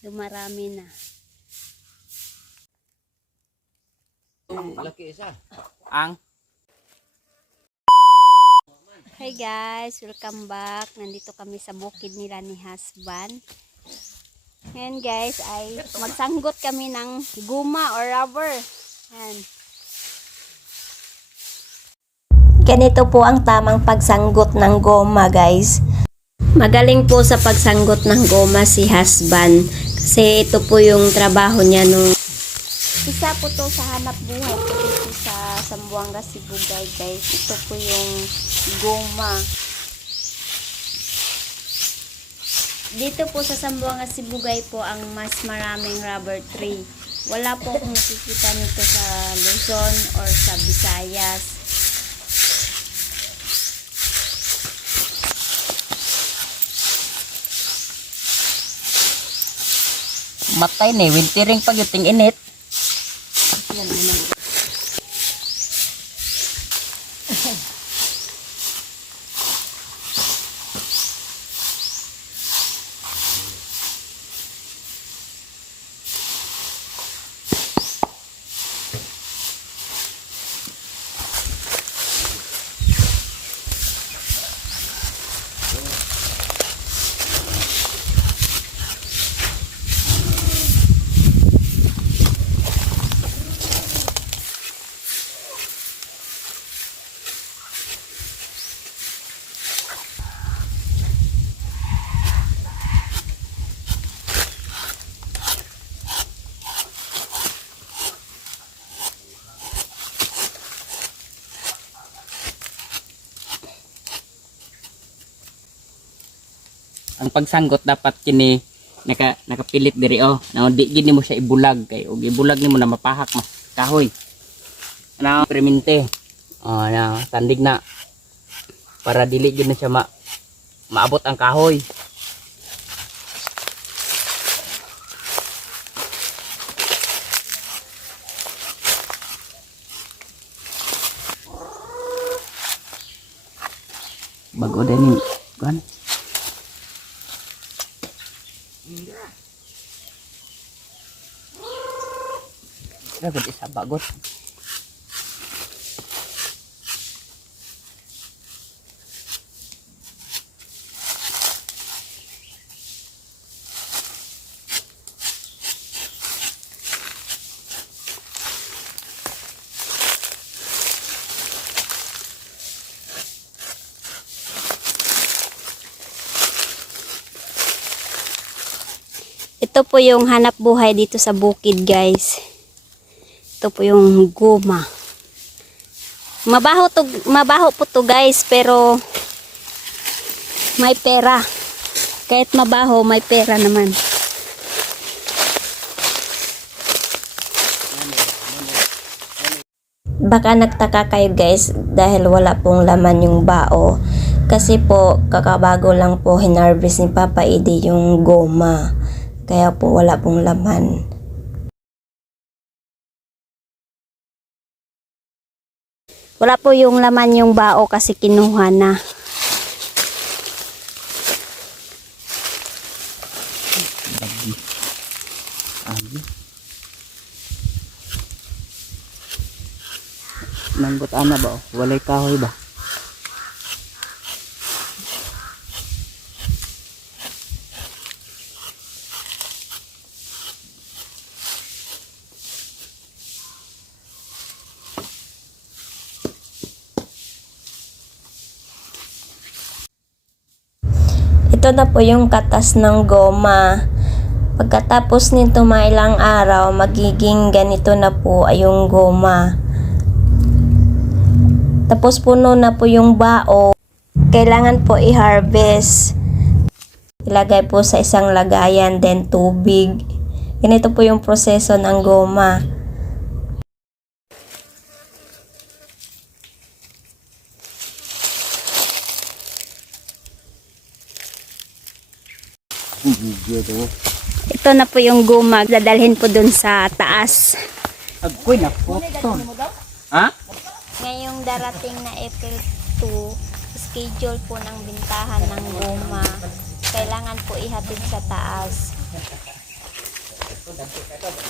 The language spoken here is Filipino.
Dumarami na. Laki isa. Ang Hi guys, welcome back. Nandito kami sa bukid nila ni husband. Ngayon guys ay magsanggot kami ng guma or rubber. Ayan. Ganito po ang tamang pagsanggot ng goma, guys. Magaling po sa pagsanggot ng goma si husband. Kasi ito po yung trabaho niya nung isa po to sa hanap buhay po dito sa Zamboanga, Sibugay, guys. Ito po yung goma. Dito po sa Zamboanga, Sibugay po ang mas maraming rubber tree. Wala po akong nakikita nito sa Luzon or sa Visayas. matay ni wintering pag yuting init. Ang pagsanggot dapat kini nakapilit diri na di gid mo siya ibulag kay ug ibulag nimo na mapahak mas kahoy. Ano premente. Na tandig na para dili gid na siya maabot ang kahoy. Bago din kan. Dapat isa bagot. Ito po yung hanap buhay dito sa bukid, guys. Ito po yung guma. Mabaho po to, guys, pero may pera. Kahit mabaho, may pera naman. Baka nagtaka kayo, guys, dahil wala pong laman yung bao. Kasi po, kakabago lang po hinarvest ni Papa Edi yung goma. Kaya po wala pong laman. Wala po yung laman yung bao kasi kinuha na. Nanggot ana ba? Walay kahoy ba? Ito na po yung katas ng goma. Pagkatapos nito mga ilang araw, magiging ganito na po ay yung goma. Tapos puno na po yung bao. Kailangan po i-harvest. Ilagay po sa isang lagayan, then tubig. Ganito po yung proseso ng goma. Ito na po yung guma. Dadalhin po dun sa taas. Agkoy na photo. Ha? Ngayong darating na April 2, schedule po ng bintahan ng goma. Kailangan po ihatid sa taas. Dagko ka ito.